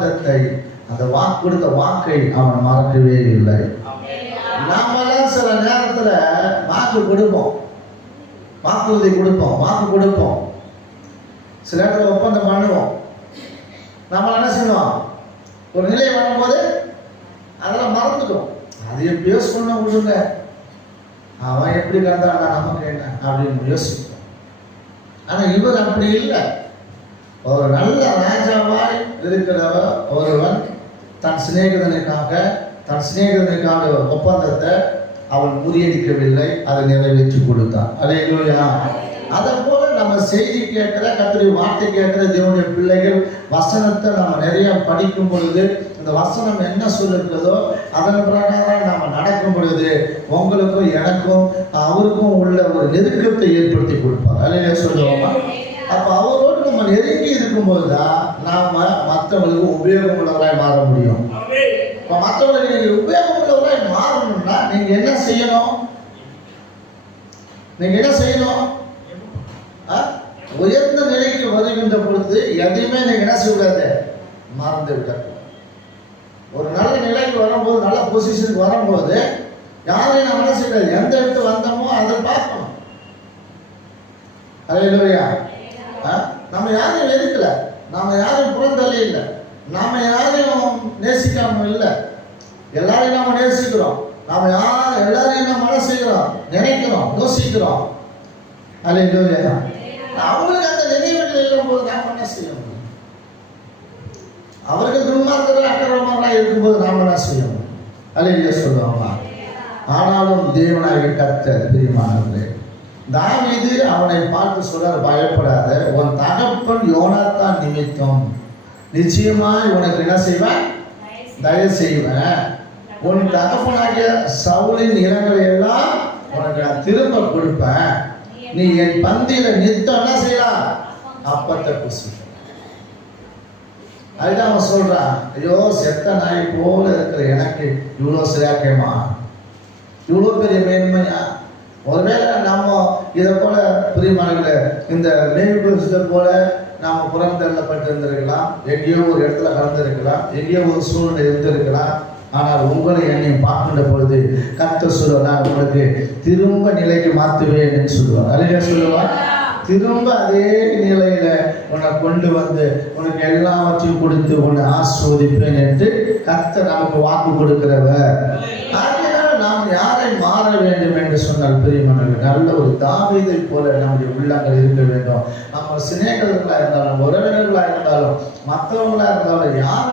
அந்த வாக்கு கொடுத்த வாக்கை அவன் மறக்கவே இல்லை. நாமெல்லாம் சில நேரத்துல வாக்கு கொடுப்போம், வாக்குறுதி கொடுப்போம், வாக்கு கொடுப்போம், சில இடத்துல ஒப்பந்தம் பண்ணுவோம். நம்ம என்ன செய்வோம், ஒரு நிலை வரும்போது அதெல்லாம் மறந்துட்டோம். அது எப்படியோ சொன்ன விடுங்க, அவன் எப்படி கண்டானா நமக்கு என்ன அப்படின்னு யோசிப்போம். ஆனா இவர் அப்படி இல்லை. ஒரு நல்ல ராஜாவாய் இருக்கிறவர் ஒருவன் தன் சிநேகிதனுக்காக ஒப்பந்தத்தை அவன் முறியடிக்கவில்லை, அதை நிறைவேற்றி கொடுத்தான். அல்லேலூயா. அதை போல நம்ம செய்தி கேட்கிற, கர்த்தருடைய வார்த்தை கேட்கிற தேவனுடைய பிள்ளைகள் வசனத்தை நம்ம நிறைய படிக்கும் பொழுது, இந்த வசனம் என்ன சொல்லிருக்கிறதோ அதன் பிரகாரம் நம்ம நடக்கும் பொழுது உங்களுக்கும் எனக்கும் அவருக்கும் உள்ள ஒரு நெருக்கத்தை ஏற்படுத்தி கொடுப்பார். அல்லேலூயா சொல்லுவோமா? அப்ப அவரோடு நம்ம நெருங்கி இருக்கும்போது தான் நாம மற்றவங்களுக்கு உபயோகம் உள்ளவராய் மாற முடியும். இப்ப மற்றவங்களுக்கு நீங்க உபயோகம் உள்ளவராய் மாறணும்னா நீங்க என்ன செய்யணும்? உயர்ந்த நிலைக்கு வருகின்ற பொழுது எதையுமே நீங்க என்ன செய்யக்கூடாது, மறந்து விட்ட. ஒரு நல்ல நிலைக்கு வரும்போது, நல்ல பொசிஷனுக்கு வரும்போது யாரையும் நம்ம என்ன செய்யக்கூடாது, எந்த இடத்துல வந்தோமோ அதை பார்க்கணும். அல்லேலூயா. நம்ம யாரையும் வெறுக்கல, நாம யாரையும் புறந்தள்ளி இல்லை, நாம யாரையும் நேசிக்காம இல்லை, எல்லாரையும் நாம நேசிக்கிறோம். நாம எல்லாரையும் நம்ம என்ன செய்கிறோம், நினைக்கிறோம், யோசிக்கிறோம். அல்லேலூயா. அவங்களுக்கு அந்த நினைவுகள் இருக்கும் போது நாம என்ன செய்ய முடியும்? அவர்கள் துன்மார்க்கர்கள் அக்கிரமமாக இருக்கும்போது நாம என்ன செய்ய முடியும்? அல்லேலூயா சொல்லுவாங்க. ஆனாலும் தேவனாகிய கர்த்தர் பிரியமானவர்களே, தாவீது அவனை பார்த்து சொல்றார், பயப்படாத, உன் தகப்பன் யோனாத்தான் நிமித்தம் நிச்சயமாய் உனக்கு என்ன செய்வேன், தயவு செய்வேன். உன் தகப்பனாகிய சவுலின் இடங்களை எல்லாம் உனக்கு நான் திரும்ப கொடுப்பேன். நீ என் பந்தியில நித்தம் என்ன செய்யலாம், அப்பத்தை புசி. அதுதான் அவன் சொல்றான், ஐயோ செத்த நாய் போல இருக்கிற எனக்கு இவ்வளோ சிலாக்கியமா, இவ்வளோ பெரிய மேன்மையா? ஒருவேளை நம்ம இதை போல பிரியமானவர்களே, இந்த மேய்ப்பை போல நாம் புறந்தள்ளப்பட்டு இருந்திருக்கலாம், எங்கேயோ ஒரு இடத்துல கலந்திருக்கலாம், எங்கேயோ ஒரு சூழ்நிலை இருந்திருக்கலாம். ஆனால் உங்களை என்னையும் பார்க்கின்ற பொழுது கர்த்தர் சொல்லுவார், நான் உங்களுக்கு திரும்ப நிலைக்கு மாற்றுவேன் என்று சொல்லுவார். அல்லேலூயா சொல்லுவார். திரும்ப அதே நிலையில உன்னை கொண்டு வந்து உனக்கு எல்லாவற்றையும் கொடுத்து உன்னை ஆசீர்வதிப்பேன் என்று கர்த்தர் நமக்கு வாக்கு கொடுக்கிறவர். நாம் யாரை மாற வேண்டும் என்று சொன்னால் பிரியமானவர்களே, நல்ல ஒரு தாவீதை போல நம்முடைய உள்ளங்கள் இருக்க வேண்டும். நம்ம சிநேகிதர்களாக இருந்தாலும், உறவினர்களாக இருந்தாலும், மற்றவர்களாக இருந்தாலும், யார்